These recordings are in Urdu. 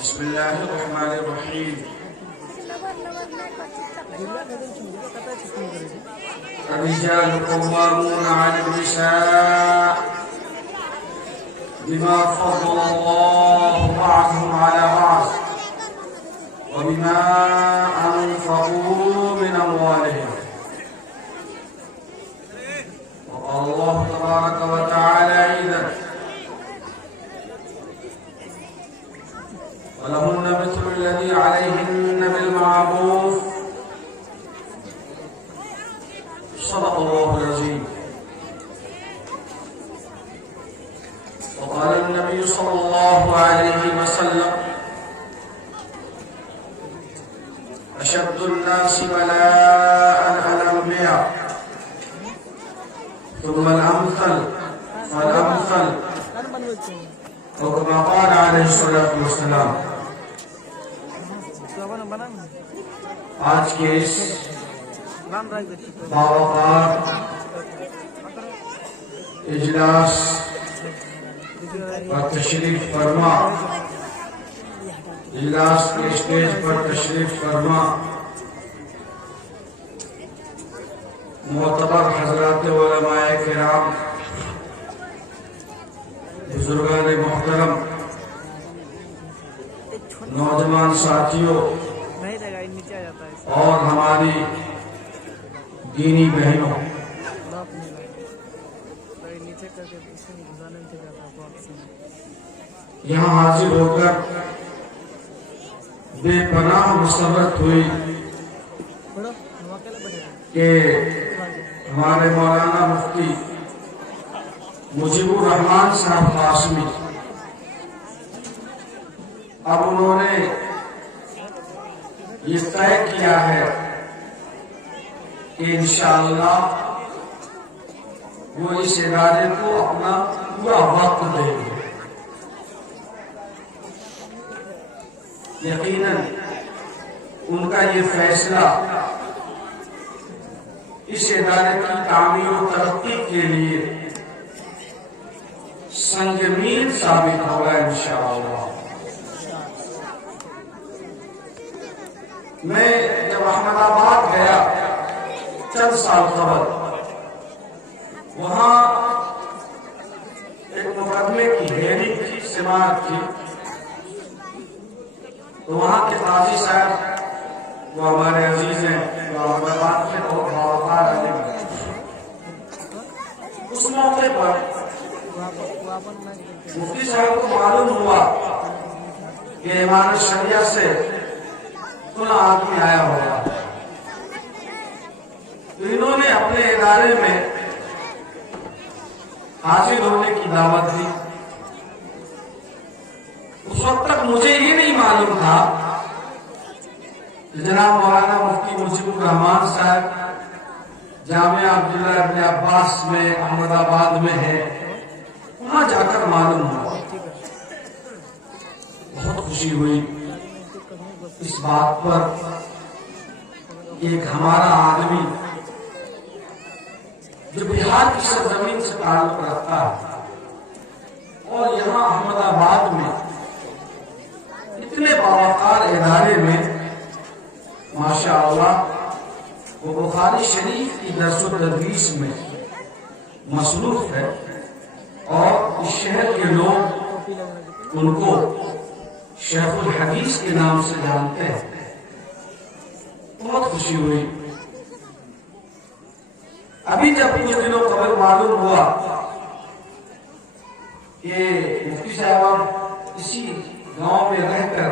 بسم الله الرحمن الرحيم. الرجال قوامون على النساء بما فضل الله بعضهم على بعض وبما أنفقوا من أموالهم. وقال الله تبارك وتعالى أيضا: ولهن مثل الذي عليهن بالمعروف. صدق الله العظيم. وقال النبي صلى الله عليه وسلم: أشد الناس بلاء الأنبياء ثم الأمثل فالأمثل، وكما قال عليه الصلاة والسلام. آج کے اس باوقار اجلاس پر تشریف فرما، اجلاس کے اسٹیج پر تشریف فرما معتبر حضرات علماء کرام، بزرگان محترم، نوجوان ساتھیوں اور ہماری دینی بہنوں، یہاں حاضر ہو کر بے پناہ مسرت ہوئی کہ ہمارے مولانا مفتی مجیب الرحمان صاحب قاسمی اب انہوں نے یہ طے کیا ہے کہ انشاءاللہ وہ اس ادارے کو اپنا پورا وقت دیں گے۔ یقیناً ان کا یہ فیصلہ اس ادارے کی تعمیر و ترقی کے لیے سنگ مین ثابت ہوگا انشاءاللہ۔ میں جب احمد آباد گیا چند سال قبل، وہاں ایک مقدمے کی ہیئرنگ کی سماعت تھی، تو وہاں کے قاضی صاحب وہ ہمارے عزیز ہیں، وہ احمد آباد کے بہت باوقار عالم ہیں، اس موقع پر مفتی صاحب کو معلوم ہوا کہ امارت شریعہ سے فلاں آدمی آیا ہوگا، تو انہوں نے اپنے ادارے میں حاضر ہونے کی دعوت دی۔ اس وقت تک مجھے یہ نہیں معلوم تھا کہ جناب مولانا مفتی مجیب الرحمان صاحب جامعہ عبداللہ ابن عباس میں احمد آباد میں ہے، وہاں جا کر معلوم ہوا۔ بہت خوشی ہوئی اس بات پر کہ ایک ہمارا آدمی جو بہار کی سرزمین سے تعلق رکھتا ہے اور یہاں احمد آباد میں اتنے باوقار ادارے میں ماشاءاللہ وہ بخاری شریف کی درس و تدریس میں مصروف ہے، اور اس شہر کے لوگ ان کو شیخ الحدیث کے نام سے جانتے ہیں۔ بہت خوشی ہوئی۔ ابھی جب کچھ دنوں قبل معلوم ہوا کہ مفتی صاحب اسی گاؤں میں رہ کر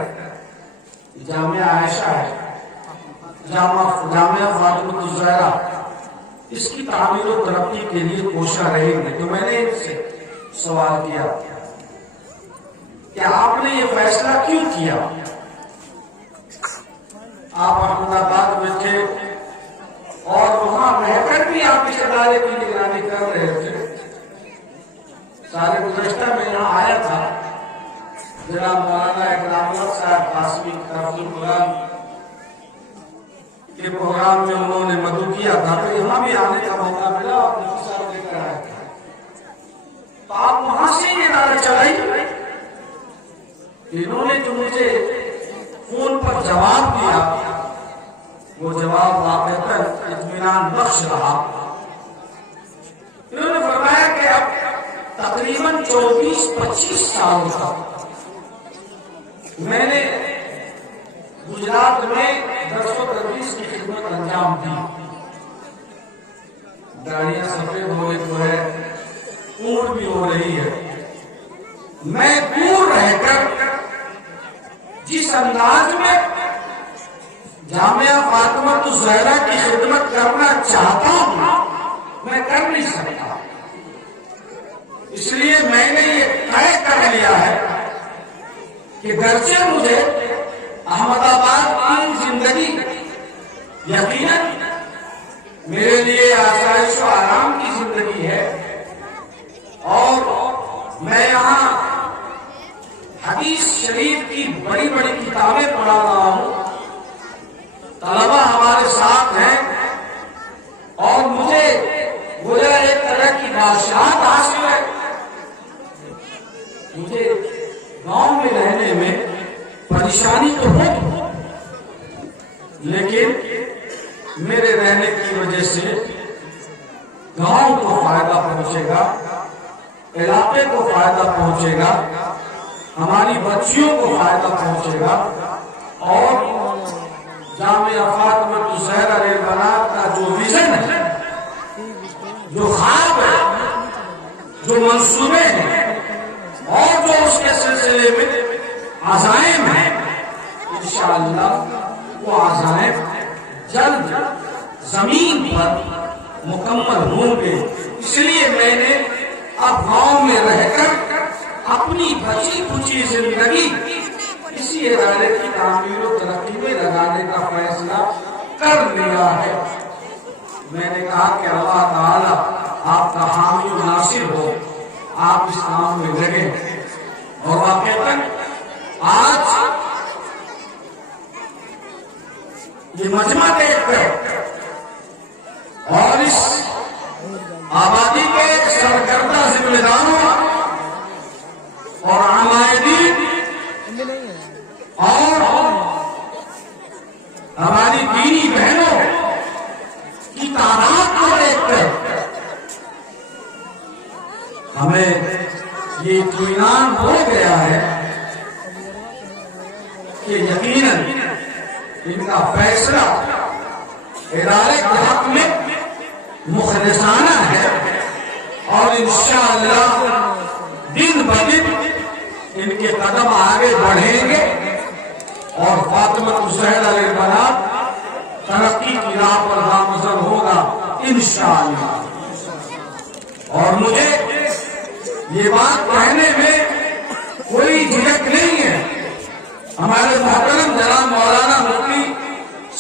جامعہ عائشہ ہے، جامعہ فاطمہ الزہرا، اس کی تعمیر و ترقی کے لیے کوشاں رہیں گے، تو میں نے ان سے سوال کیا کہ آپ نے یہ فیصلہ کیوں کیا؟ آپ احمد آباد میں تھے اور وہاں رہ کر بھی آپ اس ادارے کی نگرانی کر رہے تھے۔ سارے گزشتہ میں یہاں آیا تھا، جناب مولانا اکرام اللہ صاحب قاسمی تحفظ القرآن کے پروگرام میں انہوں نے مدعو کیا تھا، تو یہاں بھی آنے کا موقع ملا اور مفتی صاحب لے کر آئے تھے، تو آپ وہاں سے یہ ادارہ چلائی انہوں نے جو مجھے فون پر جواب دیا وہ جواب واقعتاً اطمینان بخش رہا۔ انہوں نے فرمایا کہ اب تقریباً 24-25 سال تک میں نے گجرات میں درس و تدریس کی خدمت انجام دی۔ داڑیاں سفید ہوئے تو ہے، عمر بھی ہو رہی ہے، میں دور رہ کر جس انداز میں جامعہ فاطمۃ الزہرا کی خدمت کرنا چاہتا ہوں میں کر نہیں سکتا، اس لیے میں نے یہ طے کر لیا ہے کہ گرچہ مجھے احمد آباد کی زندگی یقیناً میرے لیے آسائش و آرام کی زندگی ہے اور میں یہاں حدیث شریف کی بڑی بڑی کتابیں پڑھا رہا ہوں، طلبہ ہمارے ساتھ ہیں اور مجھے گویا ایک طرح کی بادشاہت حاصل ہے۔ مجھے گاؤں میں رہنے میں پریشانی تو ہوگی، لیکن میرے رہنے کی وجہ سے گاؤں کو فائدہ پہنچے گا، علاقے کو فائدہ پہنچے گا، ہماری بچیوں کو فائدہ پہنچے گا، اور جامعہ فاطمۃ الزہرا بنات کا جو ویژن ہے، جو خواب ہے، جو منصوبے ہیں اور جو اس کے سلسلے میں عزائم ہیں، انشاءاللہ وہ عزائم جلد زمین پر مکمل ہوں گے۔ اس لیے میں نے اب گاؤں میں رہ کر اپنی بچی کچی زندگی اسی ادارے کی تعمیر و ترقی میں لگانے کا فیصلہ کر لیا ہے۔ میں نے کہا کہ اللہ تعالیٰ آپ کا حامی و ناصر ہو، آپ اس کام میں لگے، اور واقعتاً آج یہ مجمع دیکھ کر اور اس آبادی کے سرکردہ ذمہ داروں اور عمائدین اور ہماری دینی بہنوں کی تعداد کو دیکھ کر ہمیں یہ اطمینان ہو گیا ہے کہ یقیناً ان کا فیصلہ ادارے کے حق میں مخلصانہ ہے، اور انشاءاللہ دن بدن ان کے قدم آگے بڑھیں گے اور فاطمۃ الزہرا بنات ترقی کی راہ پر گامزن ہوگا انشاءاللہ۔ اور مجھے یہ بات کہنے میں کوئی جھجک نہیں ہے، ہمارے محترم جناب مولانا مفتی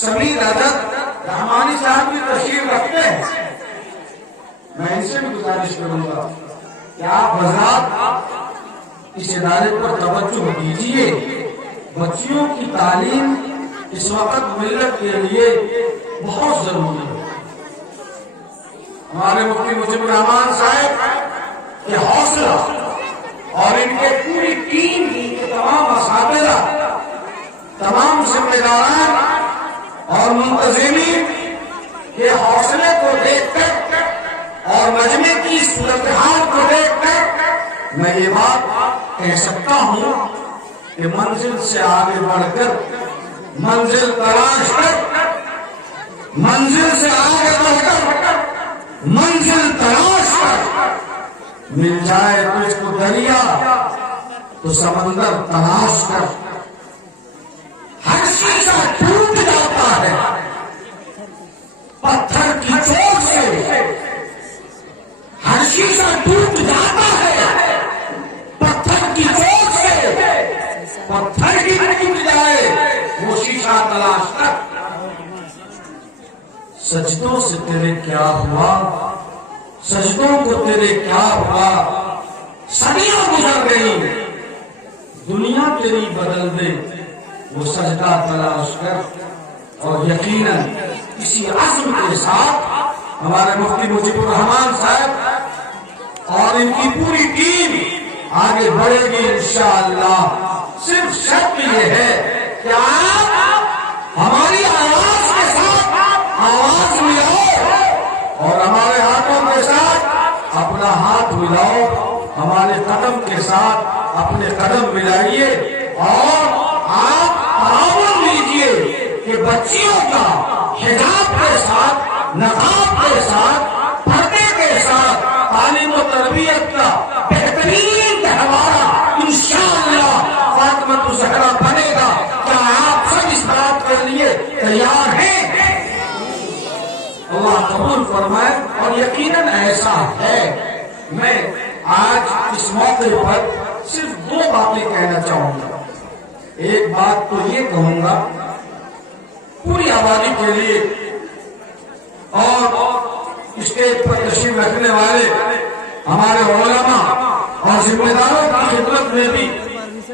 سمیر احمد رحمانی صاحب بھی تشریف رکھتے ہیں، میں ان سے بھی گزارش کروں گا کہ آپ حضرات اس ادارے پر توجہ دیجیے۔ بچیوں کی تعلیم اس وقت ملت کے لیے بہت ضروری ہے۔ ہمارے مفتی مجیب الرحمان صاحب کے حوصلہ اور ان کے پوری ٹیم کے تمام اساتذہ، تمام ذمہ داران اور منتظمین کے حوصلے کو دیکھ کر اور مجمع کی صورتحال کو دیکھ کر میں یہ بات کہہ سکتا ہوں کہ منزل سے آگے بڑھ کر منزل تلاش کر، منزل سے آگے بڑھ کر منزل تلاش کر، مل جائے تجھ کو دریا تو سمندر تلاش کر۔ ہر شیشہ ٹوٹ جاتا ہے پتھر کی چوٹ سے، ہر شیشہ ٹوٹ جاتا ہے پتھر کی چوٹ سے، پتھر ہی ٹوٹ جائے وہ شیشہ تلاش کر۔ سجدوں سے تیرے کیا ہوا، سجدوں کو تیرے کیا ہوا، صدیاں گزر گئی، دنیا تیری بدل دے وہ سجدہ تلاش کر۔ اور یقیناً اسی عزم کے ساتھ ہمارے مفتی مجیب الرحمان صاحب اور ان کی پوری ٹیم آگے بڑھے گی انشاءاللہ۔ صرف شرط یہ ہے کہ آپ ہماری آواز کے ساتھ آواز ملاؤ اور ہمارے ہاتھوں کے ساتھ اپنا ہاتھ ملاؤ، ہمارے قدم کے ساتھ اپنے قدم ملائیے اور آپ تعاون لیجیے کہ بچیوں کا حجاب کے ساتھ، نقاب کے ساتھ، پردے کے ساتھ تعلیم و تربیت کا بہترین گہوارہ انشاءاللہ فاطمہ الزہرا بنے گا۔ کیا آپ سب اس بات کے لیے تیار ہیں؟ اللہ قبول فرمائے۔ اور یقیناً ایسا ہے۔ میں آج اس موقع پر صرف دو باتیں کہنا چاہوں گا۔ ایک بات تو یہ کہوں گا پوری آبادی کے لیے اور اسٹیج پر تشریف رکھنے والے ہمارے علماء اور ذمہ داروں کی خدمت میں بھی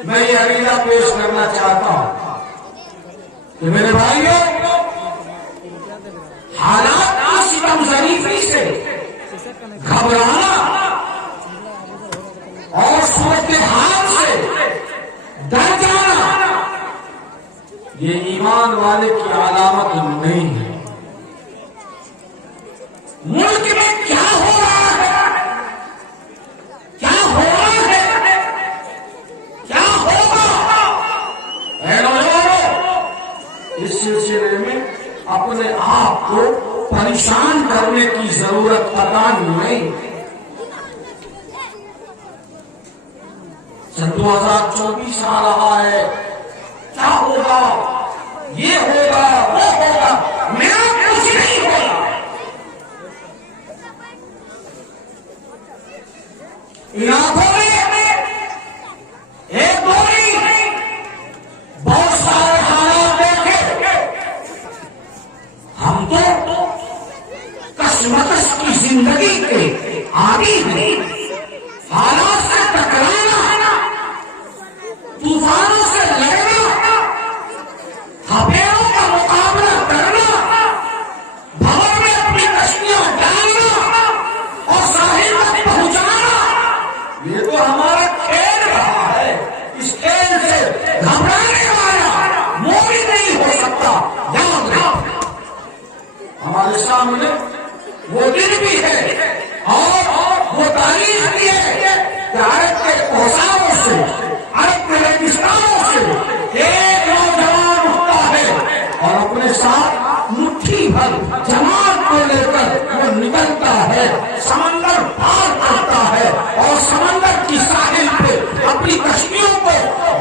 میں یہ عقیدہ پیش کرنا چاہتا ہوں کہ میرے بھائیوں، حالات کی ستم ظریفی سے گھبرانا اور صورتحال سے ڈر جانا یہ ایمان والے کی علامت نہیں ہے۔ ملک میں کیا ہو رہا ہے، کیا ہو رہا ہے، کیا ہوگا، اے نوجوانوں، اس سلسلے میں اپنے آپ کو پریشان کرنے کی ضرورت قطعاً نہیں۔ 2024 آ رہا ہے، کیا ہوگا، یہ ہوگا، وہ ہوگا، میرا کچھ نہیں ہوگا۔ علاقوں میں ایک دوری بہت سارے حالات دیکھے، ہم تو کشمکش کی زندگی کے عادی ہیں۔ حالات سے ٹکرانا، طوفانوں سے لڑنا، ہتھیاروں کا مقابلہ کرنا، بھور میں اپنی کشتیاں ڈالنا اور ساحل تک پہنچانا، یہ تو ہمارا کھیل رہا ہے۔ اس کھیل سے گھبرانے والا مومن نہیں ہو سکتا۔ یاد رکھ، ہمارے سامنے وہ دن بھی ہے اور وہ تاریخ بھی ہے کہ عرب کے کوساوں سے، عرب کے ریگستانوں سے ایک نوجوان اٹھتا ہے اور اپنے ساتھ مٹھی بھر جماعت کو لے کر وہ نکلتا ہے، سمندر پار کرتا ہے اور سمندر کی ساحل پہ اپنی کشتیوں کو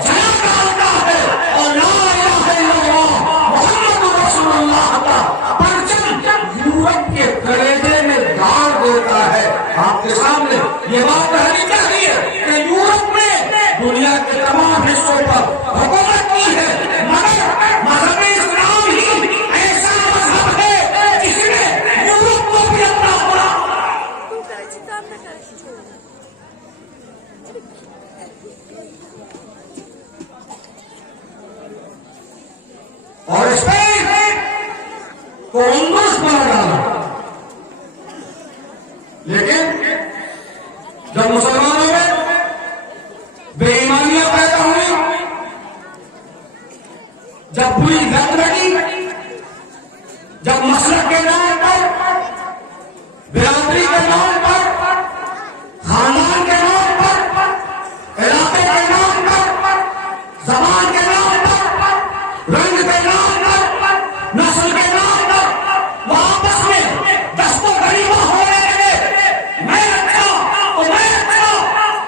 جلا ڈالتا ہے اور لا الہ الا اللہ محمد رسول اللہ کا پرچم یورپ کے کلیجے میں گاڑ دیتا ہے۔ آپ کے سامنے یہ بات کہنی چاہیے کہ یورپ میں دنیا کے تمام حصوں پر حکومت کی ہے، مگر مذہب اسلام ہی ایسا مذہب ہے جس نے یورپ کو بھی اپنا بنا۔ اور اسپین کو اندلس بنا ڈالا، لیکن جب مسلمانوں میں بے ایمانیاں پیدا ہوئی، جب بری لت لگی، جب مسلک کے نام پر، برادری کے نام پر، خاندان کے نام پر، علاقے کے نام پر، زبان کے نام پر، رنگ کے نام پر، نسل کے نام پر وہ آپس میں دست و غریبہ ہونے لگے، میں اچھا تو میں اچھا۔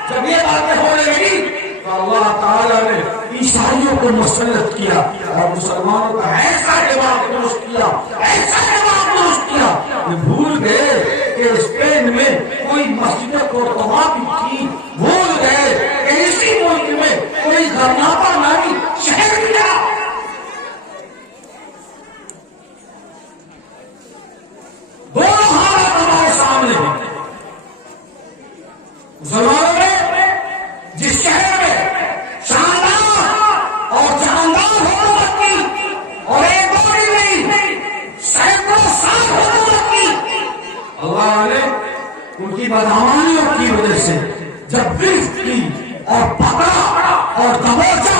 جب یہ باتیں ہونے لگی تو اللہ تعالیٰ نے عیسائیوں کو مسلط کیا اور مسلمانوں کا ایسا دماغ درست کیا، ایسا دماغ درست کیا کہ بھول گئے کہ اسپین میں کوئی مسجد قرطبہ بھی تھی، بھول گئے کہ اسی ملک میں کوئی غرناطہ نامی شہر بھی تھا۔ دونوں حالات ہمارے سامنے ہیں۔ مسلمانوں میں جس شہر میں شاندار اور جاندار حکومت کی اور ایک دوری نہیں سینکڑوں سال حکومت کی، اللہ نے ان کی بدامانیوں کی وجہ سے جب گرفت کی اور پکڑا اور دبوچا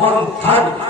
1/3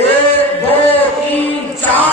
1 2 3 4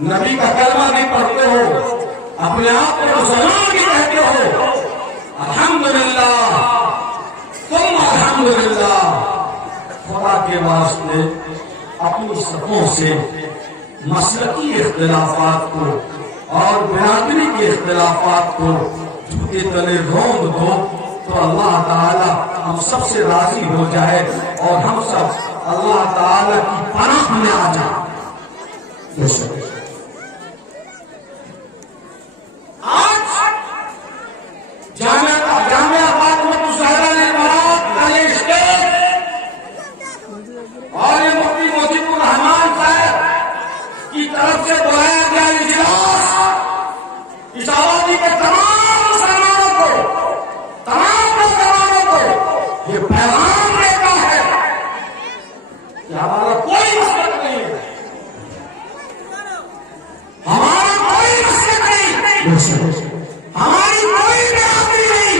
نبی کا کلمہ بھی پڑھتے ہو، اپنے آپ کو مسلمان بھی کہتے ہو، الحمدللہ تم الحمدللہ، خدا کے واسطے اپنی صفوں سے مسلکی اختلافات کو اور برادری کے اختلافات کو جھوٹے تلے روند دو تو اللہ تعالی ہم سب سے راضی ہو جائے اور ہم سب اللہ تعالی کی پناہ میں آ جائیں۔ جامعہ فاطمۃ الزہرا نے اور یہ مفتی مجیب الرحمان صاحب کی طرف سے بلایا گیا اجلاس اس آبادی کے تمام مسلمانوں کو، تمام مسلمانوں کو یہ پیغام دیتا ہے کہ ہمارا کوئی مسلک نہیں ہے، ہمارا کوئی مسلک نہیں، ہماری کوئی برادری نہیں،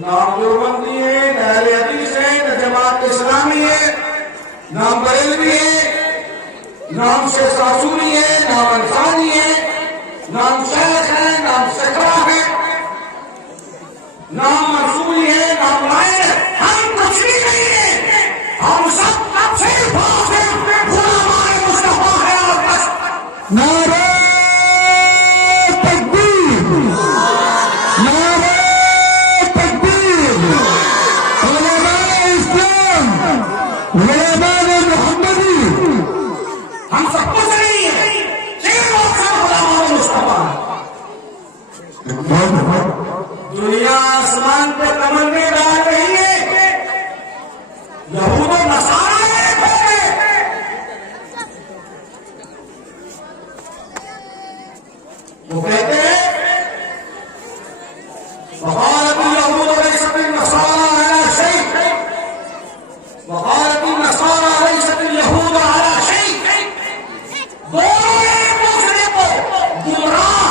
نہ دیوبندی ہے، نہ اہل حدیث ہے، نہ جماعت اسلامی ہے، نہ بریلوی ہے، نام شیخ آسوری ہے، نام انصاری ہے، نام شیخ ہے، نام سکرا ہے، نام منصوری ہے، نام لائن ہے، ہم کچھ بھی نہیں ہے، ہم سب صرف غلامان مصطفیٰ ہے اور بس۔ نعرہ تکبیر، نعرہ تکبیر، علماء اسلام، علماء محمدی، ہم سب کچھ نہیں ہے، صرف اور صرف غلامان مصطفیٰ۔ دنیا آسمان پہ تمنے ڈال رہی ہے، یہود و نصارہ ایک ہو گئے، وہ کہتے ہیں وقالت اليهود ليست النصارى على شيء، وقالت النصارى ليست اليهود على شيء، دونوں ایک دوسرے کو گمراہ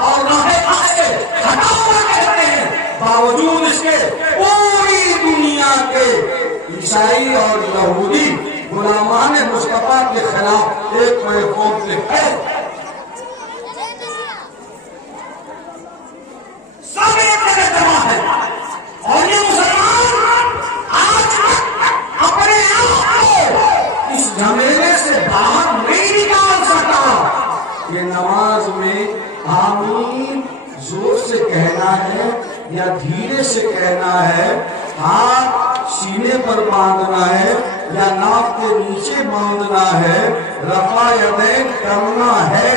اور راہ حق سے ہٹا ہوا کہتے ہیں، باوجود اس کے پوری دنیا کے عیسائی اور یہودی غلامان مصطفیٰ کے خلاف ایک پلیٹفارم پہ ہے، سب ایک جگہ جمع ہے، اور یہ مسلمان آج تک اپنے آپ کو اس جھمیلے سے باہر نہیں نکال سکتا۔ یہ نماز میں آمین زور سے کہنا ہے یا دھیرے سے کہنا ہے، ہاتھ سینے پر باندھنا ہے یا ناک کے نیچے باندھنا ہے، رفع یدین کرنا ہے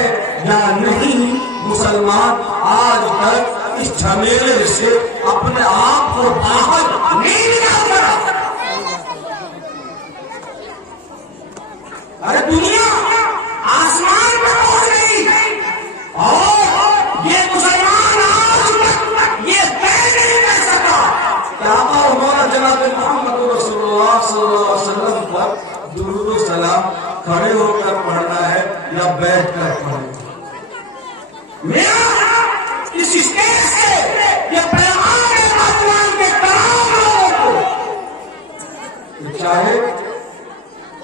یا نہیں، مسلمان آج تک اس جھمیلے سے اپنے آپ کو باہر نہیں نکال سکتا۔ ارے دنیا آسمان پہ پہنچ گئی اور یہ مسلمان آج تک یہ طے نہیں کر سکا کہ آقا ہمارا جناب محمد رسول اللہ صلی اللہ علیہ وسلم پر درود و سلام کھڑے ہو کر پڑھنا ہے یا بیٹھ کر پڑھنا ہے۔ میرا اس اسٹیج سے یہ پیغام ہے مسلمان کے تمام لوگوں کو، چاہے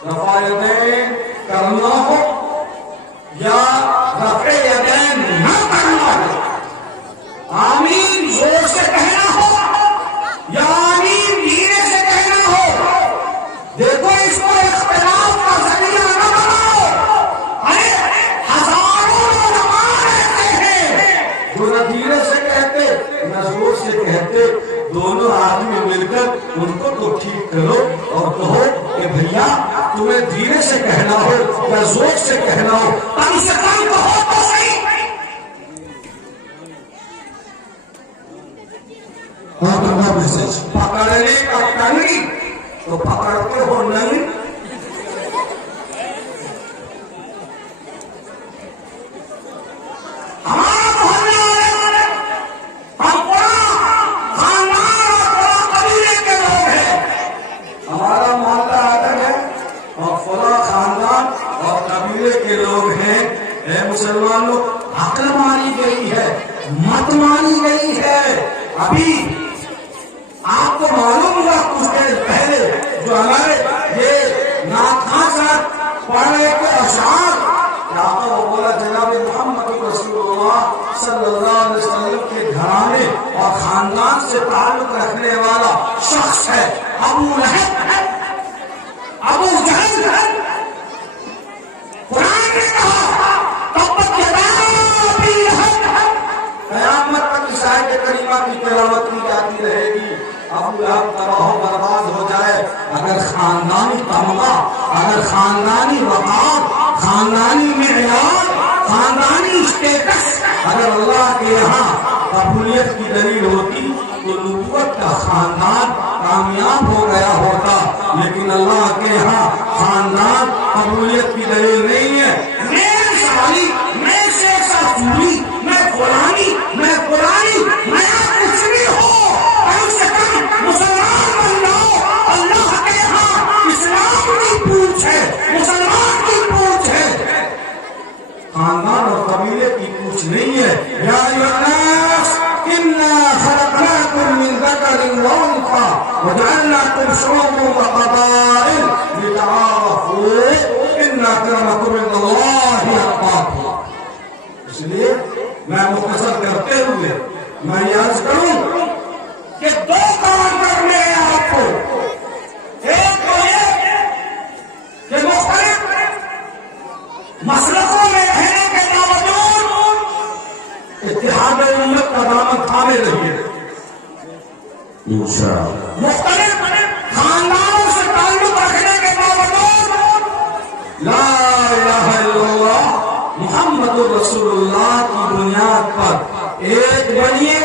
رفع یدین کرنا ہو یا رفع یدین نہ کرنا ہو، آمین زور سے کہنا ہو یا آمین دھیرے سے کہنا ہو، دیکھو اس کو اختلاف کا ذریعہ نہ بناؤ۔ ارے ہزاروں علماء ایسے ہیں جو نہ دھیرے سے کہتے نہ زور سے کہتے، دونوں آدمی مل کر ان کو ٹھیک کرو اور کہو کہ بھیا تمہیں دھیرے سے کہنا ہو یا زور سے کہنا ہو، کم سے کم کہو تو صحیح۔ پکڑنے کا ٹنگی تو پکڑتے ہو نہیں، ہمارا محلہ ہم پورا خاندان اور پورا قبیلے کے لوگ ہیں، ہمارا محلہ الگ ہے اور پورا خاندان اور قبیلے کے لوگ ہیں۔ اے مسلمانوں، عقل ماری گئی ہے، مت ماری گئی ہے۔ ابھی آپ کو معلوم ہوا کچھ دیر پہلے جو ہمارے یہ ناخواں صاحب پڑھ رہے تھے اشعار، والا جناب محمد رسول اللہ صلی اللہ علیہ وسلم کے گھرانے اور خاندان سے تعلق رکھنے والا شخص ہے ابو لہب، ابو جہل ہے۔ قرآن نے کہا تبت یدا ابی لہب، قیامت تک اس آیت کریمہ کی تلاوت کی جاتی رہے گی۔ ابو لہب تباہ و برباد ہو جائے، اگر خاندانی تمغہ، اگر خاندانی وقار، خاندانی معیار، خاندانی اسٹیٹس اگر اللہ کے یہاں قبولیت کی دلیل ہوتی تو نبوت کا خاندان کامیاب ہو گیا ہوتا، لیکن اللہ کے یہاں خاندان قبولیت کی دلیل نہیں ہے۔ میں شالی، میں شیخ سوری، میں فلانی، میں فلانی، میں کچھ بھی ہو، کم سے کم مسلمان بن جاؤ۔ اللہ کے یہاں اسلام کی پوچھ ہے، مسلمان کی پوچھ ہے، خاندان اور قبیلے کی پوچھ نہیں ہے۔ یا ایھا الناس انا خلقناکم من ذکر وانثى وجعلناکم شعوبا وقبائل لتعارفوا ان اکرمکم عند اللہ اتقاکم۔ اس لیے میں مختصر کرتے ہوئے میں یہ عرض کروں کہ دو کام کرنے ہیں آپ کو۔ ایک تو یہ کہ مختلف مسلکوں میں رہنے کے باوجود اتحاد امت کا دامن تھامے رہیے۔ مختلف خاندانوں سے تعلق رکھنے کے باوجود لا الہ الا اللہ محمد رسول اللہ کی بنیاد پر ایک بنیے،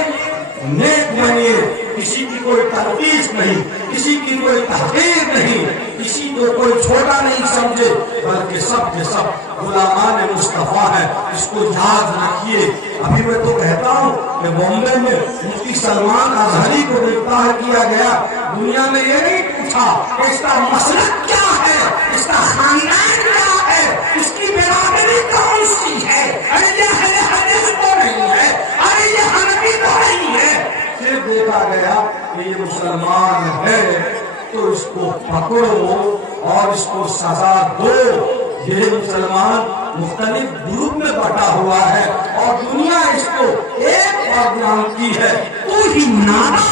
نیک بنیے، کسی کی کوئی تنقید نہیں، کسی کی کوئی تحقیر نہیں، کسی کو کوئی چھوٹا نہیں سمجھے، بلکہ سب کے سب غلامان مصطفیٰ ہیں۔ اس کو یاد رکھیے۔ ابھی میں تو کہتا ہوں کہ بامبے میں مفتی سلمان اظہری کو گرفتار کیا گیا، دنیا میں یہ نہیں پوچھا کہ اس کا مسلک کیا ہے، اس کا خاندان کیا ہے، اس کی برادری کون سی ہے، ارے یہ حدیث تو نہیں ہے، ارے یہ حنفی تو نہیں ہے۔ صرف دیکھا گیا کہ یہ مسلمان ہے تو اس کو پکڑو اور اس کو سزا دو۔ یہ مسلمان مختلف گروپ میں بٹا ہوا ہے اور دنیا اس کو ایک اور جانتی ہے۔ تو ہی نانا،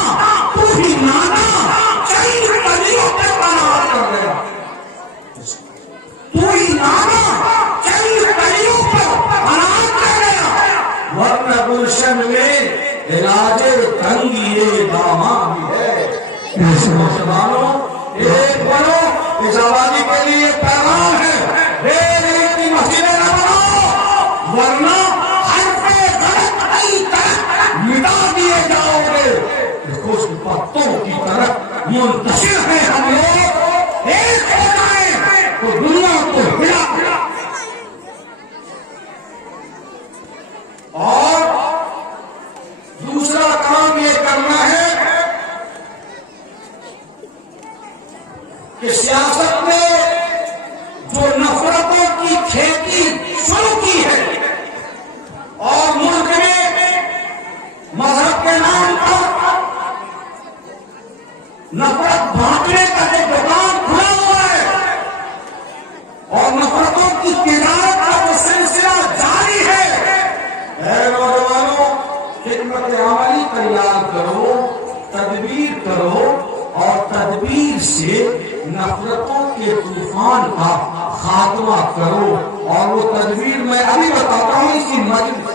تو ہی نانا چند کلیوں پہ قرار کر گیا، تو ہی نانا چند کلیوں پر قرار کر گیا، ورنہ گلشن میں علاج تنگی داماں بھی ہے۔ مسلمانوں ایک بنو، اس آبادی کے لیے پیغام ہے، مسجدیں نہ بناؤ ورنہ حرف غلط کی طرح مٹا دیے جاؤ گے۔ خشک پتوں کی طرح منتشر ہیں ہم لوگ، ایک ہو جائیں تو دنیا کو ہلا۔ اور دوسرا کام یہ کرنا ہے کہ سیاست میں جو نفرتوں کی کھیتی شروع کی ہے اور ملک میں مذہب کے نام پر نفرت بانٹنے کا جو دکان کھلا ہوا ہے اور نفرتوں کی تجارت کا جو سلسلہ جاری ہے، اے نوجوانوں حکمت عملی تیار کرو، تدبیر کرو اور تدبیر سے نفرتوں کے طوفان کا خاتمہ کرو۔ اور وہ تدبیر میں ابھی بتاتا ہوں، اسی مجلس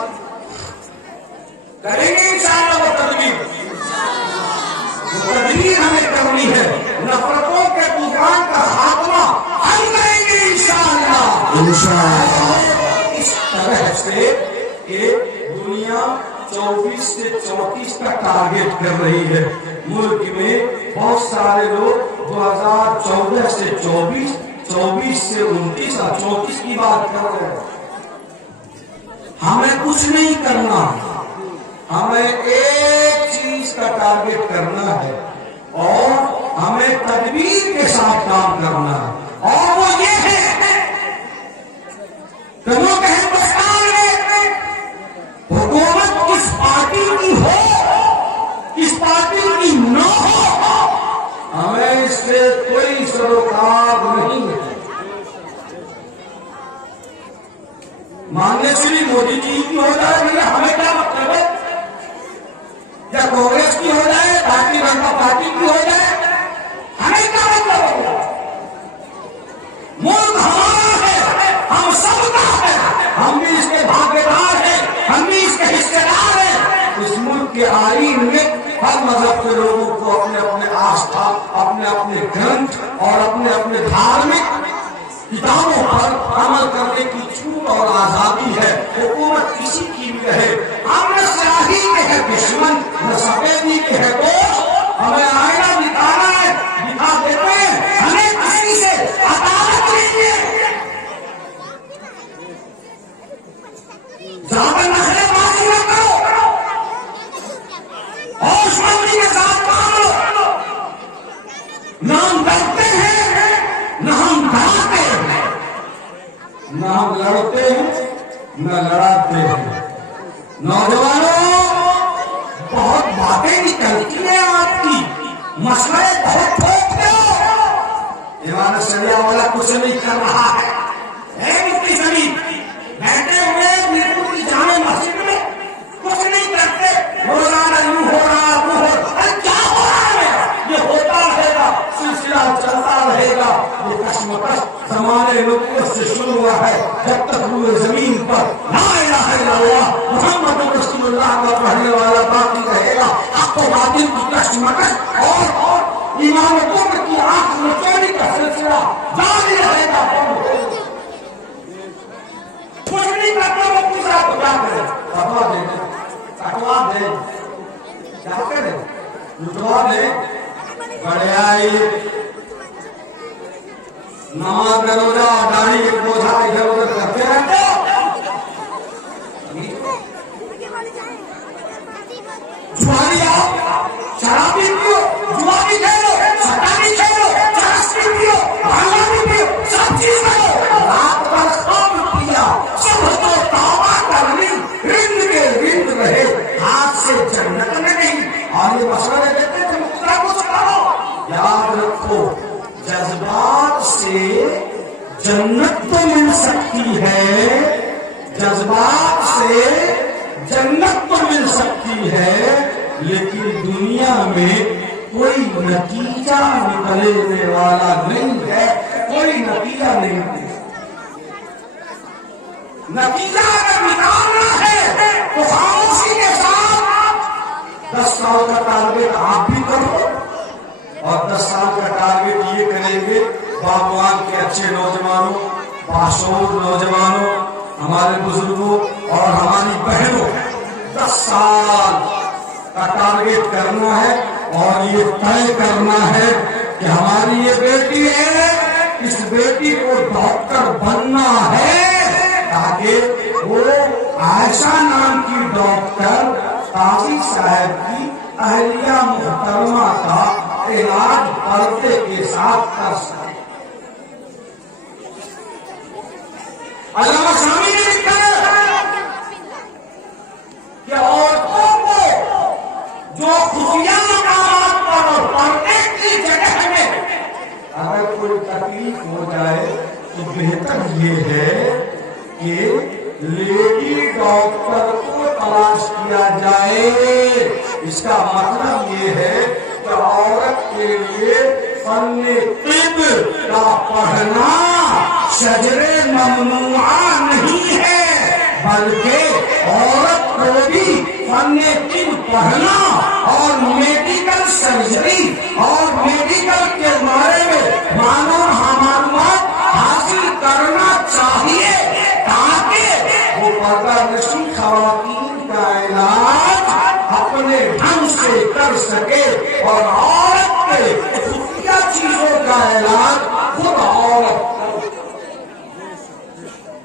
کریں گے انشاءاللہ۔ وہ تدبیر ہمیں کرنی ہے، نفرتوں کے طوفان کا خاتمہ ہم کریں گے انشاءاللہ۔ اس طرح سے کہ دنیا 24 سے 34 کا ٹارگیٹ کر رہی ہے۔ ملک میں بہت سارے لوگ 2014 سے 24، 24 سے 29 اور 34 کی بات کر رہے ہیں۔ ہمیں کچھ نہیں کرنا، ہمیں ایک چیز کا ٹارگیٹ کرنا ہے اور ہمیں تدبیر کے ساتھ کام کرنا ہے، اور وہ یہ ہے کہ وہ ہندوستان میں حکومت کس پارٹی کی ہو، کس پارٹی کی نہ ہو، ہمیں اس سے کوئی سروکار نہیں ہے۔ مانگنے سے بھی مودی جی کی ہو جائے گی ہمیں کیا مطلب ہے، یا کانگریس کی ہو جائے، بھارتیہ جنتا پارٹی کی ہو جائے، ہمیں کیا مطلب ہوگا؟ ملک ہمارا ہے، ہم سب کا ہے، ہم بھی اس کے بھاگیدار ہیں، ہم بھی اس کے حصے دار ہیں۔ اس ملک کے آئین میں ہر مذہب کے لوگوں کو اپنے اپنے آستھا، اپنے اپنے گرنتھ اور اپنے اپنے دھارمک کتابوں پر عمل کرنے کی چھوٹ اور آزادی ہے۔ حکومت کسی کی بھی رہے، ہم نہ سیاہی کے ہے دشمن، نہ سفیدی کے ہے دوست، ہمیں آئینہ دکھانا ہے، دکھا دیتے ہیں، ہمیں کسی سے عدالت نہیں ہے۔ زیادہ نخرے بازی نہ کرو، ہوش مندی کے ساتھ کام لو، نہ ہم ڈرتے ہیں نہ ہم ڈراتے ہیں، نہ ہم لڑتے ہیں نہ لڑاتے ہیں۔ نوجوانوں، بہت باتیں نکلتی ہیں آپ کی، مسئلے بہت ٹھوکتے ہو، ایمان شریعہ والا کچھ نہیں کر رہا ہے۔ مفتی زمین بیٹھے ہوئے میرپور کی جامع مسجد میں کچھ نہیں کرتے، روزانہ یوں ہو رہا وہ ہو رہا، ارے کیا ہو رہا ہے؟ یہ ہوتا رہے گا، سلسلہ چلتا رہے گا۔ یہ کشمکش زمانے نبوت سے شروع ہوا ہے، جب تک روئے زمین پر لا الہ الا اللہ محمد رسول اللہ کا پڑھنے والا باقی رہے گا، حق و باطل کی کشمکش اور ایمان و کفر کی آنکھ نچوڑی کا سلسلہ جاری رہے گا۔ کچھ نہیں کرتے وہ دوسرا کو کیا کرے؟ فتوا دے دے، کٹوا دے، کیا کرے؟ لٹوا دے، بڑے آئی نماز میں روزہ داڑھی ایک بوجھا ادھر ادھر کرتے رہتے ہو۔ جوانی آؤ، شرابی پیو، جوا بھی کھیلو، سٹا بھی کھیلو، چرس بھی پیو، بھنگا بھی پیو، سب چیز کرو، رات بھر خواب پیا، صبح تو توبہ کرنی، رند کے رند رہے، ہاتھ سے جنت میں نہیں۔ اور یہ مشورے دیتے تھے مقتدر کو چلاؤ، یاد رکھو جذبات سے جنت تو مل سکتی ہے، جذبات سے جنت تو مل سکتی ہے، لیکن دنیا میں کوئی نتیجہ نکلنے والا نہیں ہے، کوئی نتیجہ نہیں ہے۔ نتیجہ اگر نکالنا ہے تو خاموشی کے ساتھ 10 سال کا ٹارگیٹ آپ بھی کرو، اور 10 سال کا ٹارگیٹ یہ کریں گے باغبان کے اچھے نوجوانوں، باشعور نوجوانوں، ہمارے بزرگوں اور ہماری بہنوں، 10 سال کا ٹارگیٹ کرنا ہے اور یہ طے کرنا ہے کہ ہماری یہ بیٹی ہے، اس بیٹی کو ڈاکٹر بننا ہے، تاکہ وہ عائشہ نام کی ڈاکٹر قاضی صاحب کی اہلیہ محترمہ کا علاج پردے کے ساتھ کر سکے۔ علامہ شامی نے لکھا ہے کہ عورتوں کو جو خفیہ مقامات پر اور پردے کی جگہ میں اگر کوئی تکلیف ہو جائے تو بہتر یہ ہے کہ لیڈی ڈاکٹر کو تلاش کیا جائے۔ اس کا مطلب یہ ہے کہ عورت کے لیے فن طب کا پڑھنا شجر ممنوعہ نہیں ہے، بلکہ عورت کو بھی فن طب پڑھنا اور میڈیکل سرجری اور میڈیکل کے بارے میں معلومات حاصل کرنا چاہیے، تاکہ وہ پردہ نشین خواتین کا علاج اپنے ڈھنگ سے کر سکے اور عورت کے خفیہ چیزوں کا علاج